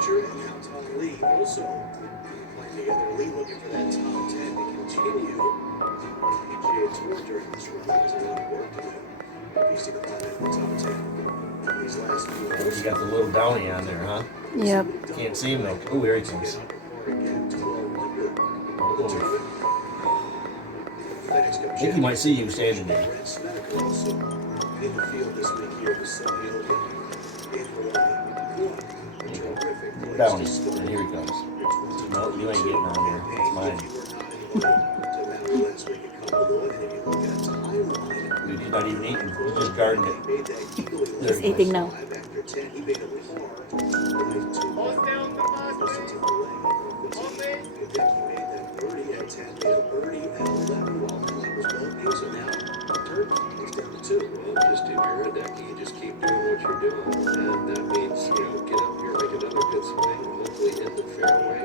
future. And now Tom Lee also playing together. Lee looking for that top 10 to continue PGA Tour during this run. There's a lot of work to do. If he's to climb in the top 10 these last few You got the little Downy on there, huh? Yep. Can't see him though. Oh, here he comes. I think he might see you standing there. Downy. And here he comes. No, you ain't getting on here. It's mine. Dude, he's not even eating. He's just guarding it. He's eating now. Just if you're a decky, you just keep doing what you're doing. And that means, get up here, make another good swing, and hopefully hit the fairway.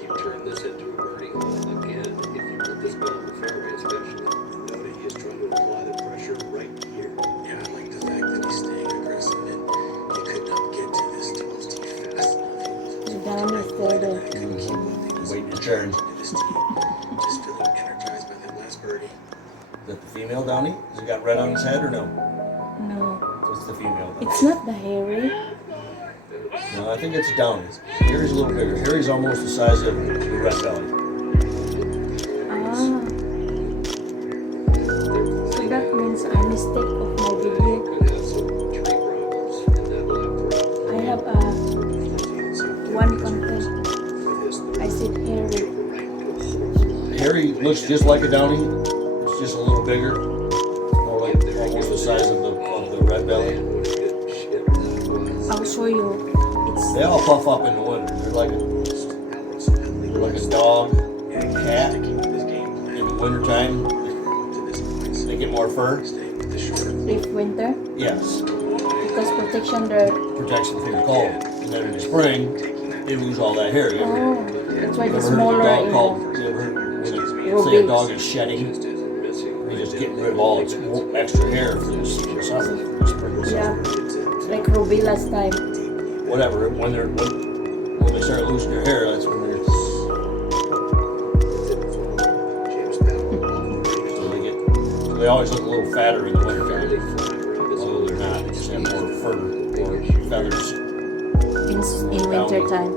You turn this into a birdie hole again, if you put this ball in the fairway especially. Noted he is trying to apply the pressure right here. Yeah, I like the fact that he's staying aggressive and he could not get to this tools tee fast enough. The down is still there. Waiting his turn. This team just feeling energized by that last birdie. Is that the female Downy? Has he got red on his head or no? No. It's the female Downy. It's not the hairy. No, I think it's Downy. Harry's a little bigger. Harry's almost the size of the red belly. Ah. So that means I mistake of my video. I have one content. I said hairy. Harry looks just like a Downy. It's just a little bigger. More like almost the size of the red belly. I'll show you. They all puff up in the winter. They're like a dog and a cat. In the wintertime, they get more fur. If winter, Yes, because protection there. protection from the cold. And then in the spring, they lose all that hair. You ever, Oh, that's why you the ever heard of a smaller dog in called? the You ever heard when they real say a big. dog is shedding? They're just getting rid of all its extra hair for the summer, for the spring and Yeah, summer. like Ruby last time. Whatever. When they start losing their hair, that's when they're. So they always look a little fatter in the wintertime. Although they're not. They just have more fur or feathers. In winter time.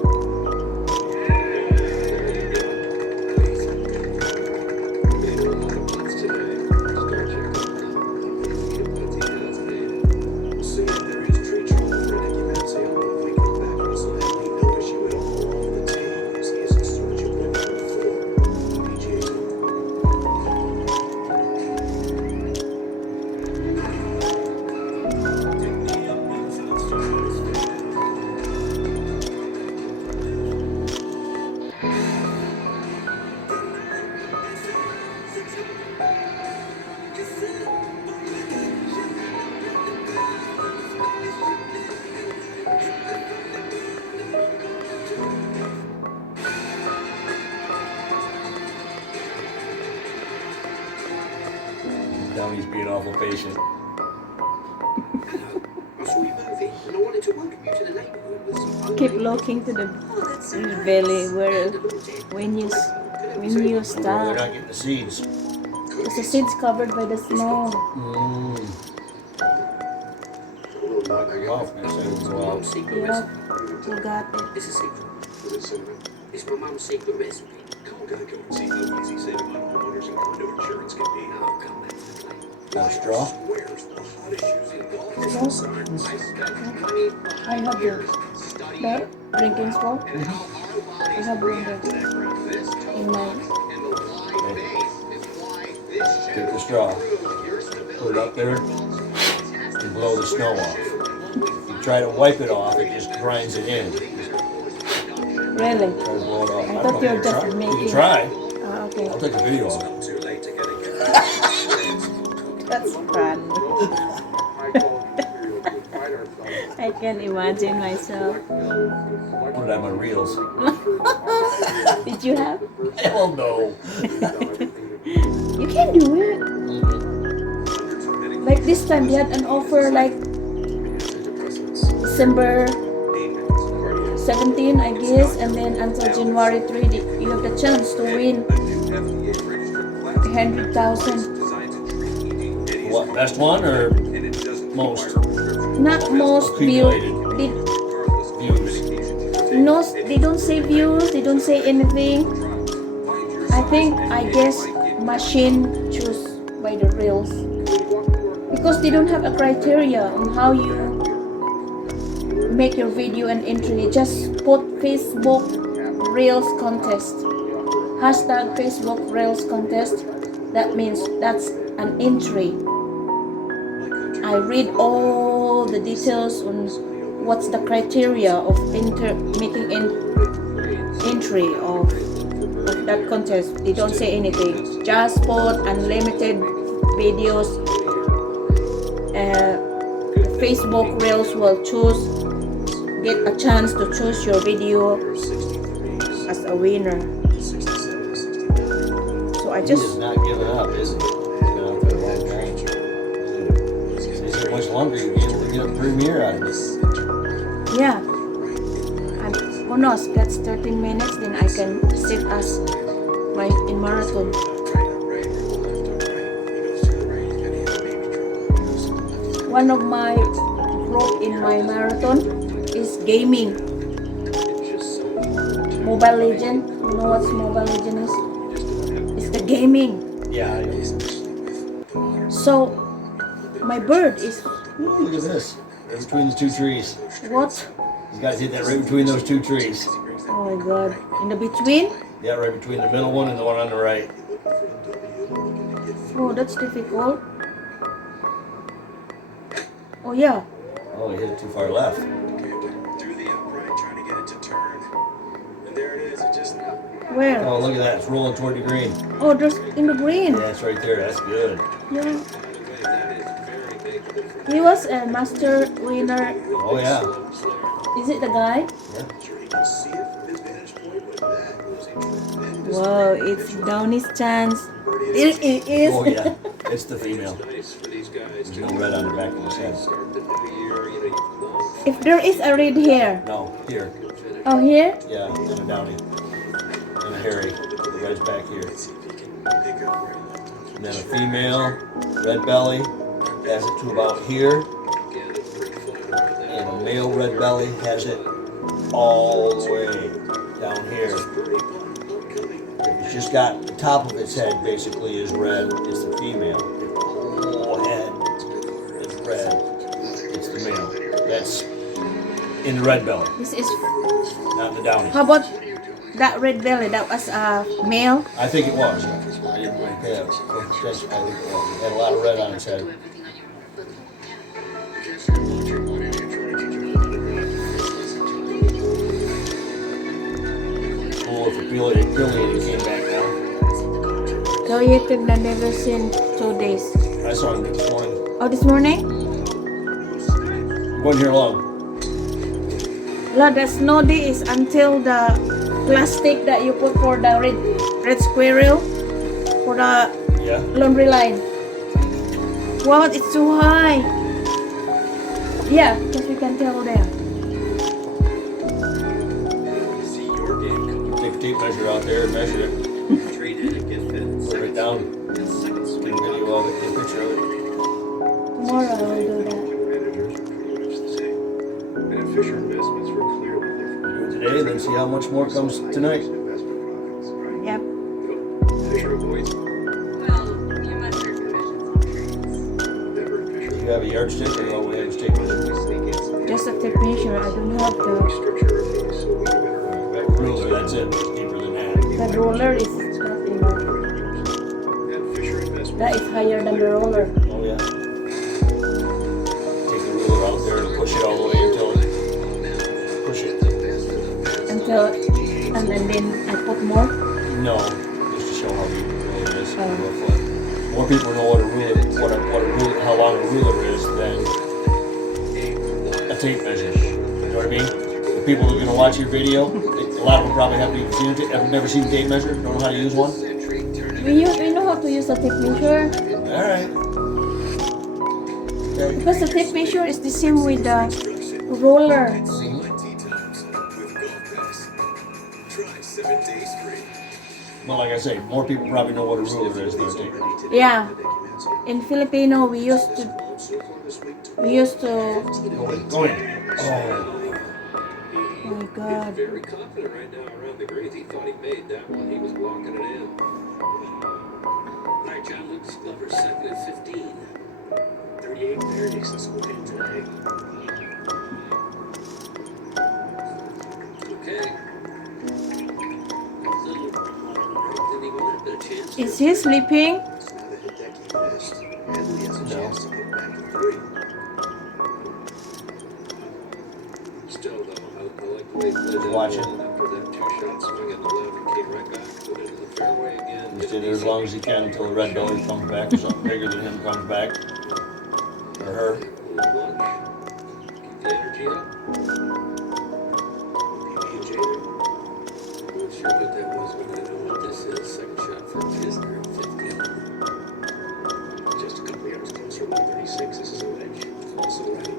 Downy's being awful patient. Keep looking to the belly where when you They're stop, not getting the seeds. because the seeds covered by the snow. Back off next time you go out. Yeah, you got it. It's a secret. It's my mom's secret recipe. Come on, gotta go and see how easy saving on homeowners and condo insurance can be. I'll come back to the plane. Want a straw? Where's the hottest shoes in golf? I have the drinking straw. I have one there in my. Take the straw, put it up there, and blow the snow off. If you try to wipe it off, it just grinds it in. Really? Try to blow it off. I don't thought know you were if just try. You making. can try. Okay. I'll take a video of it. That's fun. I can imagine myself. Put it on my reels. Did you have? Hell no. You can do it. Like this time, they had an offer like December 17, I guess, and then until January 3, you have the chance to win 100,000. What, best one or most? Not most views. Accumulated views. No, they don't say views. They don't say anything. I guess machine choose by the reels because they don't have a criteria on how you make your video and entry. Just put Facebook Reels contest. Hashtag Facebook Reels contest. That means that's an entry. I read all the details on what's the criteria of making entry of that contest. They don't say anything. Just put unlimited videos. Facebook Reels will get a chance to choose your video as a winner. So I He just is not giving up, is he? He's been out there a long time. Is it much longer you'll be able to get a premiere out of this? yeah. And who knows? That's 13 minutes. Then I can sit as in marathon. One of my group in my marathon is gaming. Mobile Legend. You know what Mobile Legend is? It's the gaming. Yeah, I know. So my bird is Ooh, look at this. It's between the two trees. what? You guys hit that right between those two trees. Oh my god. In the between? Yeah, right between the middle one and the one on the right. Oh, that's difficult. Oh yeah. Oh, he hit it too far left. Where? Oh, look at that. It's rolling toward the green. Oh, there's in the green. Yeah, it's right there. That's good. Yeah. He was a master winner. Oh, yeah. Is it the guy? Yeah. Wow, it's Downy's chance. There it is. Oh, yeah. It's the female. There's no red on the back of his head. If there is a red hair. No, here. Oh, here? Yeah, and a downy. And a hairy. The red's back here. And then a female, red belly, has it to about here. And a male red belly has it all the way down here. It's just got the top of its head basically is red. It's the female. The whole head is red. It's the male. That's in the red belly, This is. not the downy. How about that red belly? That was a male. I think it was. I didn't really pay that close attention. I think it was. It had a lot of red on its head. Cool if affiliated came back now. Created I never seen 2 days. I saw him this morning. Oh, this morning? Wasn't here long. Lord, the snow day is until the plastic that you put for the red squirrel for the Yeah. laundry line. Wow, it's too high. Yeah, because we can tell there. Take a tape measure out there and measure it. Put it down. Take a video of it, take a picture of it. Tomorrow I will do that. Do it today, then see how much more comes tonight. Yep. You have a yardstick or all we have is tape measure? Just a tape measure. I don't have the Ruler, that's it. Deeper than that. roller is not enough. That is higher than the roller. Oh yeah. Take the ruler out there and push it all the way until it. Push it. And then I put more. No, just to show how deep the ruler is. Oh. More people know what a ruler, how long a ruler is than a tape measure. You know what I mean? The people who are gonna watch your video, a lot of them probably haven't even seen it. Have never seen a tape measure. Don't know how to use one. We know how to use a tape measure. All right. Okay. Because the tape measure is the same with the roller. But like I say, more people probably know what a ruler is these days. Yeah. In Filipino, we used to Go in. Oh. Oh my God. He's very confident right now around the greens. He thought he made that one. He was walking it in. All right, John Lucas Glover, second at 15. 38 there, Dixon's win today. Okay. Little didn't even want a bit of chance. Is he sleeping? Now that Hideki missed, Henley has a No. chance to put back to 3. Still, though, I like the way he played that Watching. ball after that 2-shot swing on the left and came right back, put it into the fairway again. He stayed there as long as he can until the red belly comes back or something bigger than him comes back. Or her. Keep the energy up. PJ. I'm not sure what that was, but I know what this is. Second shot for Kisner at 15. Just a couple yards closer, 136. This is a wedge. Also right in.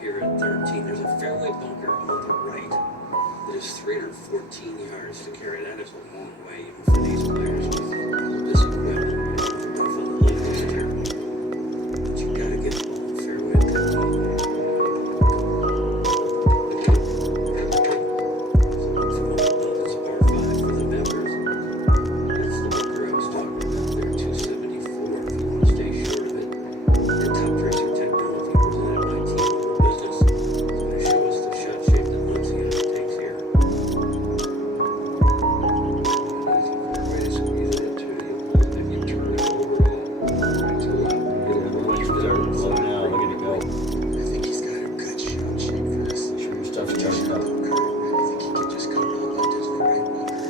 Here at 13, there's a fairway bunker on the right. It is 314 yards to carry. That is a long way, even for these players with this equipment. Rough on the left is terrible. But you gotta get the ball in the fairway at 13. It's a par 5 for the members. That's the bunker I was talking about there, 274 if you want to stay short of it. The top tracer technology presented by Team Business. They show us the shot shape that Lindsay takes here. Easy fairway to squeeze it into. Then you turn it overall. Right to left. When you start to slow down, look at it go. I think he's got a good shot shape for this. Sure your stuff's turned up. I think he can just come real left into the right bunker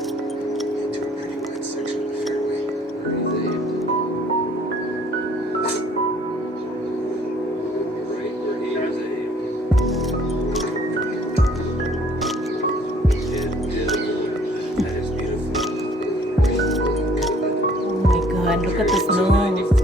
into a pretty wide section of the fairway. Where he's aimed. Right where he was aimed. That is beautiful. Oh my God, look at the snow.